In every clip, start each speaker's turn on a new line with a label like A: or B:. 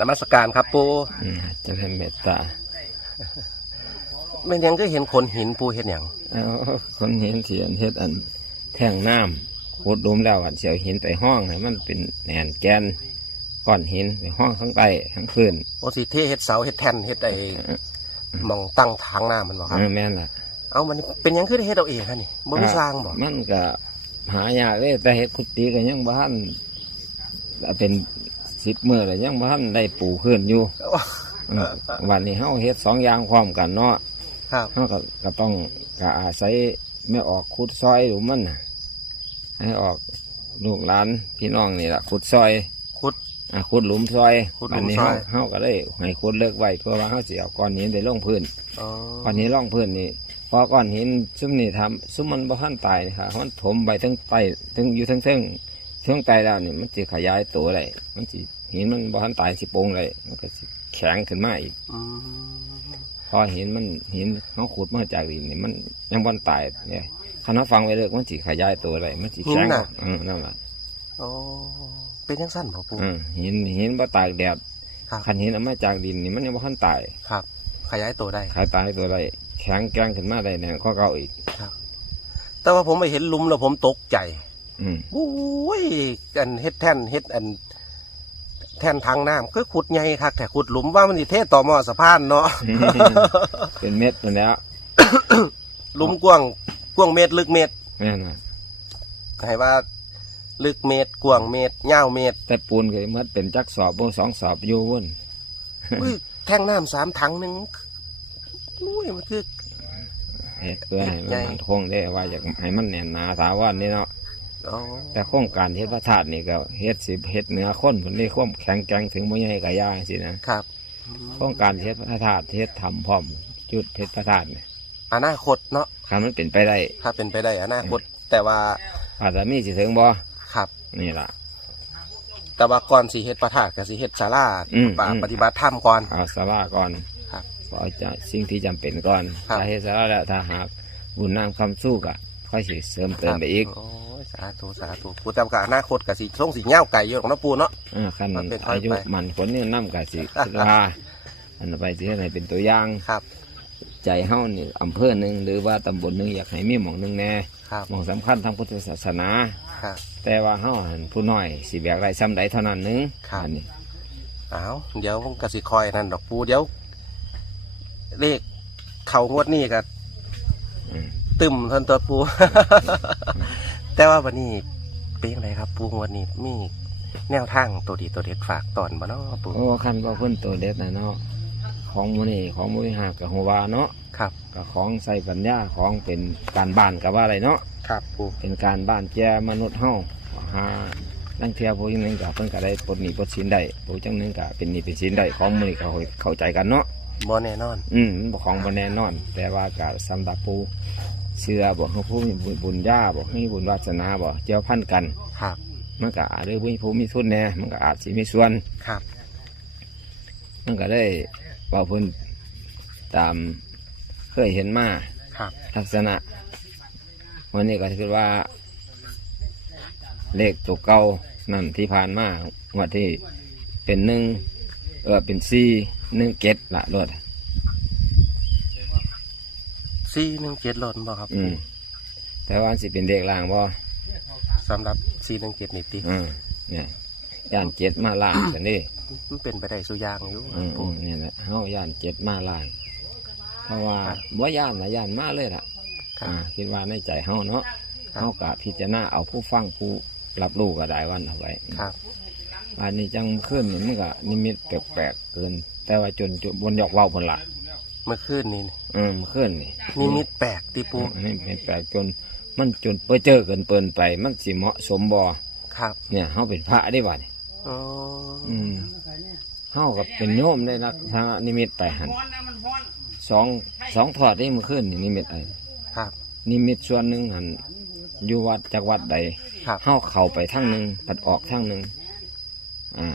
A: นมัสการครับปู
B: อืมเจะเป็นเมตตา
A: แม่นยังก็เห็นคนหินปูเห็นอย่าง
B: เอาคนเห็นเสียนเฮ็ดอันแท่งน้ำขุดหลุมแล้วอันเสียวหินไปห้องให้มันเป็นแหนนแกนก้อนหินไปห้องข้างใต้ข้างพื้น
A: โอสิเทเฮ็ดเสาเฮ็ดแท่นเฮ็ดไอ้หมองตั้งทางหน้ามันบอกครับ
B: เออแม่นล่ะ
A: เอามันเป็นหยังคือได้เฮ็ดเอาเองฮะนี่บ่มีสร้างบ่
B: มันก็หายากเลยแต่เฮ็ดขุดตีก็ยังบ้านเป็น สิบมือเลยยังบ้านได้ปูขึ้นอยู่เออวันนี้เฮาเฮ็ดสองอย่างพร้อมกันเนาะ
A: ครับ
B: เขาก็ก็ต้องก็อาศัยไม่ออกขุดซอยหรือมันน่ะให้ออกลูกหลานพี่น้องนี่แหละขุดซอย
A: ขุด
B: อะขุดหลุมซอย
A: ขุดหลุม
B: อันนี้
A: ซอ
B: เขา
A: ย
B: เขาก็ได้ให้ขุดเลิกไว้เพื่อว่าเขาเสียก้อนหินไปลงพื้น
A: อ๋อ
B: ก้อนหินล่องพื้นนี่พอก้อนหินซุ้มนี่ทำซุ้มมันบ่ทันตายนะคะมันถมไปทั้งไตทั้งอยู่ทั้งเทิงเทิงไตแล้วนี่มันจะขยายตัวเลยมันสิ หินมันบ่ทันตายสิโปงเลยมันก็สิแข็งขึ้นมาอีก
A: อืม
B: พอเห็นมันเห็นเขาขุดมาจากดินนี่มันยังวันตายเนี่ยคณะฟังไว้เลยมันสิขยายตัวอะไรมันสิแข็งออกเออนั่นแหละ
A: โอ้เป็นยังสั้นบ่ปู
B: เออเห็นเห็นว่าตากแดด
A: ครับ
B: คันเห็นเอามาจากดินนี่มันยังบ่ทันตาย
A: ครับ ขยายตัวได้
B: ขายตายตัวอะไรแข็งแกร่งขึ้นมาได้เนี่ยก็เก่าอีก
A: แต่ว่าผมไปเห็นหลุมแล้วผมตกใจ
B: อืม
A: โอ้ยอันเฮ็ดแท่นเฮ็ดอัน แท่นทางน้ำก็ขุดใหญ่คักแต่ขุดหลุมว่ามันสิเทต่อหม้อสะพานเนาะ
B: เป็นเม็ดมันแล้ว
A: หลุมกว้างกว้างเมตรลึกเมตร
B: แม่นว่ะ
A: ให้ว่า ลึกเมตรกว้างเมตรยาวเมตร
B: แต่ปูนก็มันเป็นจักสอบบ่สองสอบอยู่วุ่น
A: อุ้ยแท่งน้ำสามถังหนึ่งอุ้ยมันคือ
B: เฮ็ดเพื่อให้มัน
A: ใหญ่
B: มั่นคงได้ว่าอยากให้มันแน่นหนาถาวรนี่เนาะ
A: อ๋อ
B: แต่โครงการเฮ็ดพระธาตุนี่ก็เฮ็ดสิเฮ็ดเหนือคนผลนี่ความแข็งแกร่งถึงบ่ใหญ่กะยาสินะครับโครงการเฮ็ดพระธาตุเฮ็ดทำพร้อมจุดเฮ็ดพระธาตุนี่
A: อนาคตเนาะ
B: คันมันเป็นไปได้
A: ถ้าเป็นไปได้อนาคต แต่ว่า
B: อาจจะมีสิถึงบ่
A: ครับ
B: นี่ล่ะ
A: แต่ว่าก่อนสีเฮ็ดประทาดกับสีเฮ็ดศาลา
B: อืม
A: ป่า
B: อืม
A: ปฏิบัติธรรมก่อน
B: เอาสาราก่อน
A: ครับ
B: เอาจะสิ่งที่จำเป็นก่อน
A: ครับ
B: ถ้าเฮ็ดสาราแล้วถ้าหากบุญน้ำคำสู้ก็ค่อยสิเสริมเติมไปอีก
A: โอ้ย สาธุสาธุปูแต่ว่าอนาคตกับสีส่งสีเง่าวไก่เยอะของน้าปูเนาะ
B: อ่าคัน
A: มันเป็นค่อย
B: อายุ
A: ไป
B: มันผลนี่นำก็สิคิดว่าอันไปสิเฮ็ดให้เป็นตัวอย่าง
A: ครับ
B: ใจเฮานี่อำเภอหนึงหรือว่าตำบลหนึงอยากให้มีหม่องหนึงแน่
A: ครับ
B: หม่องสำคัญทางพุทธศาสนา
A: ครับ
B: แต่ว่าเฮาหันผู้น้อยสิแบกได้ซ้ำใดเท่านั้นหนึง
A: ครับ
B: อันนี้
A: อ้าวเดี๋ยวผมกับสีคอยนั่นดอกปูเดี๋ยวเลขเข่างวดนี้กับ
B: อืม
A: ตึมทันตัวปู แต่ว่าวันนี้เป็นยังไงครับ ปูงวดนี้มีแนวทางตัวดีตัวเด็ดฝากตอนบ่เนาะปู
B: โอ้คันว่าเพิ่นตัวเด็ดนะเนาะของมื้อนี้ของมื้อหากับหัววาเนาะ
A: ครับ
B: กับของใส่ปัญญาของเป็นการบ้านกับว่าอะไรเนาะ
A: ครับปู
B: เป็นการบ้านแก่มนุษย์เฮาหาดังเทียผู้จังหนึงก็เพิ่นก็ได้ปลดหนี้ปลดสินได้ผู้จังหนึงก็เป็นหนี้เป็นสินได้ของมื้อนี้ก็เข้าใจกันเนาะ
A: บ่แน่นอน
B: อืมมันบ่ของบ่แน่นอน แต่ว่าก็สำหรับผู้ เชื่อบ่คือผู้มีบุญบุญญาบ่มีบุญวาสนาบ่เกี่ยวพันกัน
A: ครับ
B: มันก็อาจจะมีผู้มีทุนแหน่มันก็อาจสิมีส่วน
A: ครับ
B: มันก็ได้ว่าเพิ่นตามเคยเห็นมา
A: ครับ
B: ลักษณะ วันนี้ก็คือว่า เลขตัวเก่านั่นที่ผ่านมางว่าที่เป็นหนึ่งเออเป็นสี่หนึ่งเก็ดละรถ
A: สี่หนึ่งเจ็ดหล่นบ่ครับ
B: อืมแต่ว่าอันสิเป็นเลขล่างบ่
A: สำหรับสี่หนึ่งเจ็ดนี่ติ
B: อืมเนี่ยย่านเจ็ดมาล่างกันนี่
A: มันเป็นไปได้สุอยางอยู่
B: อืม
A: ปู
B: อืมเนี่ยแหละเฮาย่านเจ็ดมาล่างเพราะว่าบ่ย่านนะย่านมาเลยล่ะ
A: ครับ
B: อ่าคิดว่าในใจเฮาเนาะ
A: ครับ
B: เฮากะพิจารณาเอาผู้ฟังผู้รับรู้ก็ได้วันเอาไว้
A: ครับ
B: อันนี้จังขึ้นนี่มันก็นิมิตแปลกๆเกิน แต่ว่าจนจนบนยอกเว้าบนละ
A: เมื่อคืนนี้
B: อืมขึ้นนี่
A: นิมิตแปลกติปู
B: นี่เป็นแปลกจน มันจนเปื้อเจอเกินเปินไป มันสิเหมาะสมบ่
A: ครับ
B: เนี่ยเฮาเป็นพระได้บ่เนี่ย
A: อ๋อ
B: อืมเฮากับเป็นโยมได้ลักษณะนิมิตไปหันสองสองทอดได้เมื่อคืนนี่นิมิตไอ้
A: ครับ
B: นิมิตส่วนหนึ่งหันอยู่วัดจากวัดใด
A: ครับ
B: เฮาเข้าไปทางหนึ่งผัดออกทางหนึ่งอ่า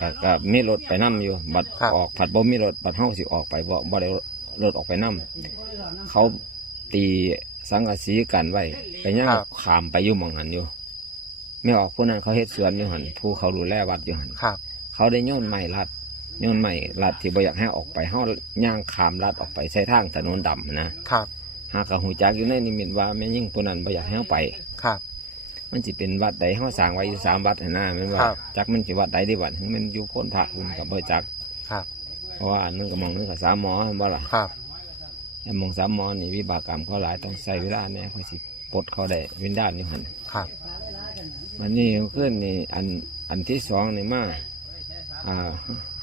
B: ก็ก็มีรถไปนํอยู่ บัดออกผัดบ่มีรถบัดเฮาสิออกไปบ่บ่ได้รถออกไปนํเขาตีสังกะสีกันไว้ไปย่างขามไปอยู่หมองหันอยู่ไม่ออกผู้นั้นเขาเฮ็ดสวนอยู่หันผู้เขาดูแลวัดอยู่หัน
A: ครับ
B: เขาได้โยนไม้รัดโยนใหม่ลัดที่บ่อยากให้ออกไปเฮาย่างขามลัดออกไปใช้ทางถนนดำนะครับ หากะหูจักอยู่ในนิมิตว่าแม่ยิ่งผู้นั้นบ่อยากให้เฮาไป
A: ครับ
B: มันสิเป็นวัดใดเฮาสร้างไว้อยู่สามวัดหั่นนะแม่นว่า
A: ครับ
B: จักมันสิวัดใดได้วัดถึงมันอยู่โพ้นพระคุณก็บ่จัก
A: ครับ
B: เพราะว่าอันนึงก็มองนึงก็สามหมอแม่นบ่ล่ะ
A: ครับ
B: แต่มองสามหมอนี่วิบากกรรมเขาหลายต้องใช้เวลาแน่เขาสิปลดเขาได้วิญญาณอยู่หั่น
A: ครับ
B: มันนี่ขึ้นนี่อันอันที่สองนี่มาอ่า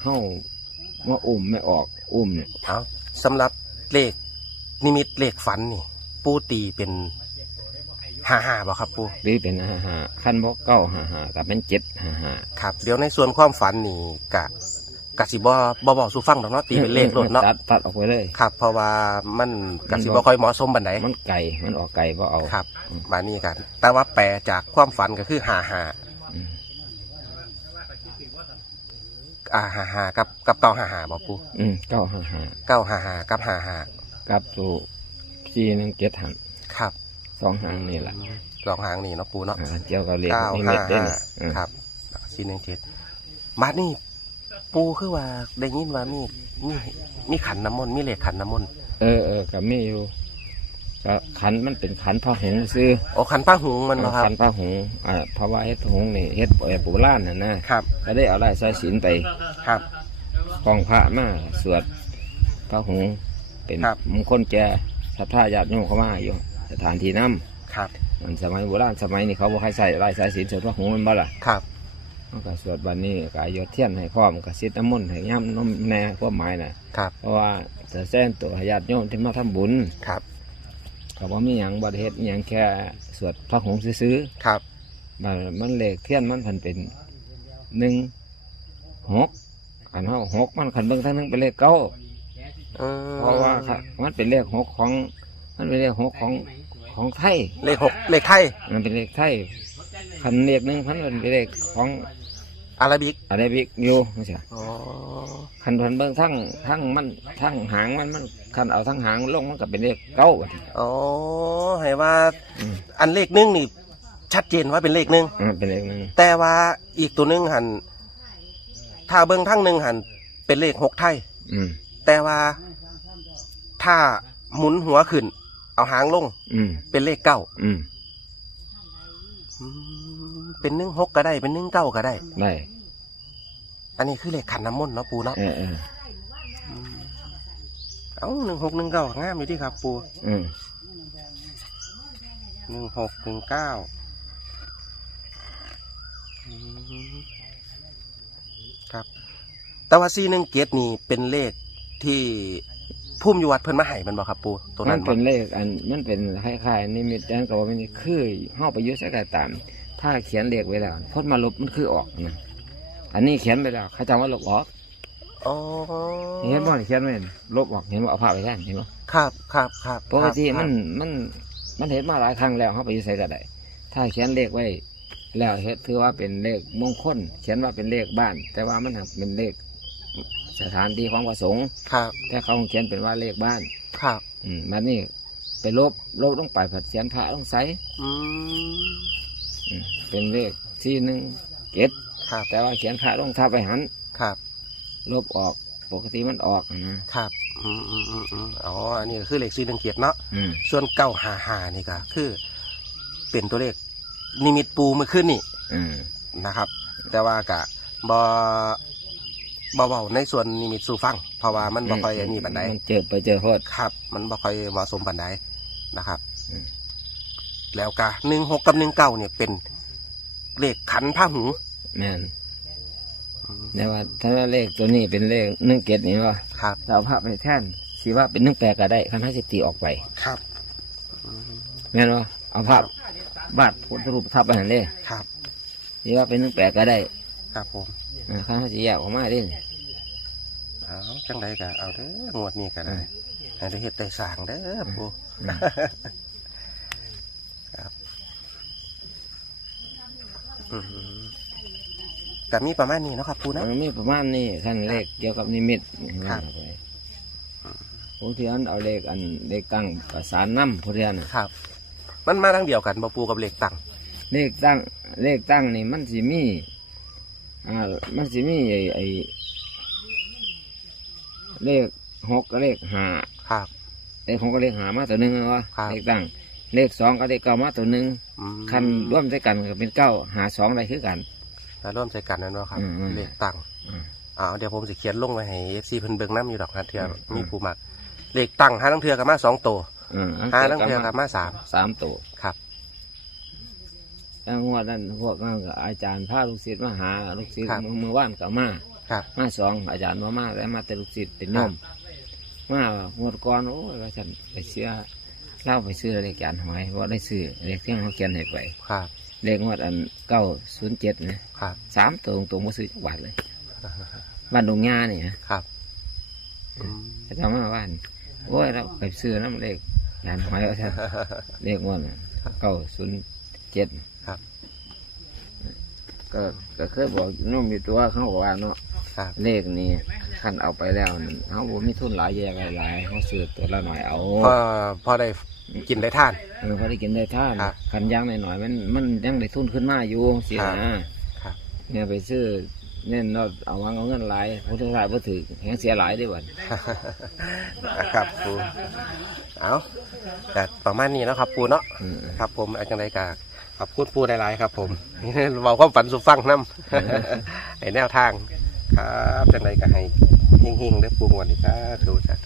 B: เฮามาอุ้มไม่ออกอุ้มเนี่ย
A: เอาสำหรับเลขนิมิตเลขฝันนี่ ปูตีเป็น ห้าห้าบ่ครับปู
B: หรือเป็นห้าห้าขั้นบ่เก้าห้าห้ากับเป็นเจ็ดห้าห้า
A: ครับ เดี๋ยวในส่วนความฝันนี่กะกะสิบ่บ่บอกสู่ฟังดอกเนาะตีเป็นเลขโลดเนาะ
B: ตัดตัดออกไปเลย
A: ครับ เพราะว่ามันกะสิบ่ค่อยเหมาะสมบันได
B: มันไก่มันออกไก่บ่เอา
A: ครับมานี่กันแต่ว่าแปลจากความฝันก็คือห้าห้า
B: อืม
A: อ่าห้าห้ากับกับเก้าห้าห้าบ่ปู
B: อืมเก้าห้าห้า
A: เก้าห้าห้ากับห้าห้า
B: กับสู่สี่หนึ่งเจ็ดหัน
A: ครับ
B: สองหางนี่แหละ
A: สองหางนี่เนาะปูเนาะ
B: อ่าเกี่ยวกับเลข
A: เก้า
B: นี่
A: ห้า
B: เม็ดเด้
A: ห้า
B: นี่อืม
A: ครับสี่หนึ่งเจ็ดมานี่ปูคือว่าได้ยินว่ามีมีมีขันน้ำมนต์มีเหล็กขันน้ำมนต์
B: เออเออกับมีอยู่ก็ขันมันเป็นขันพระหงส์ซื้อ
A: โอ้ขันป้าหุงมันเหรอครับ
B: ขันพระหงส์อ่าเพราะว่าเฮ็ดหงส์นี่เฮ็ดเอ่อโบราณน่ะนะครับก็ได้เอาลายสายสิญจนไป
A: ครับ
B: กองพระมาสวดพระหงส์เป็น
A: ครับ
B: มงคลแก่ศรัทธาญาติโยมเข้ามาอยู่ สถานที่น้
A: ครับำ
B: มันสมัยโบราณสมัยนี้เขาบ่ให้ใส่ลายสายสิญจนสวดพระหงส์แมันบ่ล่ะ
A: ครับ
B: มันก็สวดวันนี้ก็อายุเทียนให้พร้อมก็สิทธิ์น้ำมนต์ให้ย่ำน้ำแน่ความหมายน่ะ
A: ครับ
B: เพราะว่าจะแซนตัวให้ญาติโยมที่มาทำบุญ
A: ครับ
B: ก็บ่มีหยังบ่ได้เฮ็ดอิหยังแค่สวดพระหงส์ซื้อ
A: ครับ
B: ๆมันมันเลขเทียนมันพันเป็นหนึ่งหกอันเฮาหกมันขันเบิ่งทั้งหนึงเป็นเลขเก้า
A: เออ
B: เพราะว่าครับมันเป็นเลขหกของ มันเป็นเลขหกของ ของไทย
A: เลขหกเลขไทย
B: มันเป็นเลขไทยคันเลขหนึ่งพันเป็นเลขของ
A: อาราบิก
B: อะไรบิกอยู่ไม่ใช่
A: อ๋อ
B: คันพันเบิ่งทั้งทั้งมันทั้งหางมันมันคันเอาทั้งหางลงมันก็เป็นเลขเก้าบัดนี้
A: อ๋อให้ว่า
B: อืม
A: อันเลขหนึ่งนี่ชัดเจนว่าเป็นเลขหนึ่ง
B: อ่าเป็นเลขหนึ่ง
A: แต่ว่าอีกตัวหนึ่งหันถ้าเบิ้งทั้งหนึ่งหันเป็นเลขหกไทย
B: อืม
A: แต่ว่าถ้าหมุนหัวขึ้น เอาหางลง
B: อืม
A: เป็นเลขเก้า
B: อืม
A: อืมเป็นหนึ่งหกก็ได้ เป็นหนึ่งเก้าก็ได้
B: ได้
A: อันนี้คือเลขขันน้ำมนต์เนาะปูเนาะ
B: เออเออ
A: เอ้าหนึ่งหกหนึ่งเก้างามอยู่ที่ครับปู
B: อืม
A: หนึ่งหกหนึ่งเก้าครับ แต่ว่าซีหนึ่งเกตนี่เป็นเลขที่ พุ่มอยู่วัดเพิ่นมาให้มันบอกครับปูตัว
B: มั
A: นั้นนบ่
B: เป็นเลขอันมันเป็นคล้ายๆนิมิตจังกับว่ามันคือเฮาไปอยุ่ใส่กันตาม ถ้าเขียนเลขไว้แล้วพดมาลบมันคือออกนะอันนี้เขียนไปแล้วเขาจำว่าลบออก
A: อ๋อ
B: เห็นบ่เขียนไว้ลบออกเห็นว่าเอาผ้าไปแทนเห็นบ่
A: ครับครับครับ
B: ปกติ
A: ครับ
B: มันมันมันเห็นมาหลายครั้งแล้วเขาไปอยุ่ใส่กันได้ถ้าเขียนเลขไว้ แล้วเฮ็ดถือว่าเป็นเลขมงคลเขียนว่าเป็นเลขบ้าน แต่ว่ามันหักเป็นเลข สถานที่ของประสงค์
A: ครับ
B: แต่เขาเขียนเป็นว่าเลขบ้าน
A: ครับ
B: อืมมันนี่ไปลบลบลงไปผัดเสียนพระลงใส
A: อืม
B: อืมเป็นเลขที่หนึ่งเจ็ด
A: ครับ
B: แต่ว่าเขียนพระลงทับไปหัน
A: ครับ
B: ลบออกปกติมันออกนะครับ
A: อืมอืมอืมอืมอ๋อ อันนี้ก็คือเลขซีหนึ่งเกียรติเนาะ
B: อืม
A: ส่วนเก้าหาหานี่ก็คือ เป็นตัวเลขนิมิตปูเมื่อคืนนี่
B: อืม
A: นะครับ แต่ว่ากะบอบอ เบาในส่วนนิมิตสู่ฟัง เพราะว่ามันบ่ค่อยอันนี้ปานใด
B: มันเจอไปเจอโทษ
A: ครับ มันบ่ค่อยเหมาะสมปานใดนะครับ
B: อืม
A: แล้วกะหนึ่งหกกับหนึ่งเก้าเนี่ยเป็นเลขขันผ้าหู
B: แม่นแต่ว่าถ้าว่าเลขตัวนี้เป็นเลขหนึ่งเจ็ดนี่ว่า
A: ครับ
B: เราพระไปแท่นสีว่าเป็นหนึ่งแปดก็ได้คันให้สิตีออกไป
A: ครับ
B: แม่นว่าเอาภาพบาดพุทธรูปทับไปหันเลย
A: ครับ
B: สีว่าเป็นหนึ่งแปดก็ได้
A: ครับผม
B: อ่าคันให้สิแยกออกมาดิ
A: เอาจังใดกะเอาเด้องวดนี้ก็ได้ให้ได้เฮ็ดได้สร้างเด้อปู
B: อืม
A: ครับอืมแต่มีประมาณนี้เนาะครับปูเนาะ
B: มันมีประมาณนี้ขั้นเลขเกี่ยวกับนิมิต
A: ครับ
B: ผู้ที่อันเอาเลขอันเลขตั้งประสานน้ำผู้ที่อันน่ะ
A: ครับ มันมาทางเดียวกันบ่ปูกับเลขตัง
B: เลขตั้งเลขตั้งนี่มันสิมี อ่า มันสิมีไอ้ไอ้เลขหกก็เลขห้า
A: ครับ
B: เลขหกก็เลขห้ามาตัวหนึ่งวะ
A: ครับ
B: เลขตั้งเลขสองก็เลขเก้ามาตัวหนึ่ง
A: อืม
B: คันร่วมใช้กันก็เป็นเก้าหาสองอะไรคือกัน
A: แล้วร่วมใจกันนั่นว่าครับ
B: อืมอืม
A: เลขตั้ง
B: อืม
A: อ่าเดี๋ยวผมจะเขียนลงไว้ให้ FC เพิ่นเบิ่งน้ำอยู่ดอกฮะเทื่ออ
B: ม
A: มีผู้มักเลขตั้งห้าลังเทื่อกับมาสองตัว
B: อืม
A: ห้าลังเทื่อกับมาสาม
B: สามตัว
A: ครับ
B: แล้วงวดนั้นพวกนั้นก็อาจารย์พาลูกศิษย์มาหาลูกศิษย์
A: ครับ
B: เมื่อวานก็มา
A: ครับ
B: มาสองอาจารย์มามาแล้วมาแต่ลูกศิษย์เป็นโยมมางวดก่อนโอ้ยว่าฉันไปเชื่อเล่าไปซื้อเลขจานหอยว่าได้ซื้อเลขที่เขาเขียนให้ไป
A: ครับ
B: เลขงวดอันเก้าศูนย์เจ็ดนะครับ สามตัวตรงๆมาซื้อจักบาทเลยบ้านดงยานี่นะครับ
A: อืม
B: อาจารย์มาบ้านโอ้ยเราไปซื้อน้ำเลขจานหอยว่าฉันเลขงวดเก้าศูนย์ เจ็ด
A: ครับ
B: ก็ก็เคยบอกโน้มอยู่ตัวเขาบอกว่าเนาะ
A: ครับ
B: เลขนี้คันเอาไปแล้วนั่นเขาบ่มีทุนหลายแยกหลายๆเขาซื้อตัวละหน่อยเอา
A: พอพอได้กินได้ท่าน
B: เออพอได้กินได้ท่าน
A: ครับ
B: คันย่างหน่อยๆมันมันยังได้ทุนขึ้นมาอยู่สิ
A: ครับ
B: นะครับ เนี่ยไปซื้อเน่นเราเอาวางเอาเงินหลายผู้ทุกทายผู้ถือแหงเสียหลายได้บ่น
A: ครับปูเอาแต่ประมาณนี้เนาะครับปูเนาะ
B: อืม
A: ครับผมอาจารย์ไรกา ขอบคุณปูหลายๆครับ ผมเบาความฝันสุฟังน้ำไอ้แนวทาง ครับจังไรก็ให้หิ่งๆได้ปูงวันนี้ครับดูจ้ะ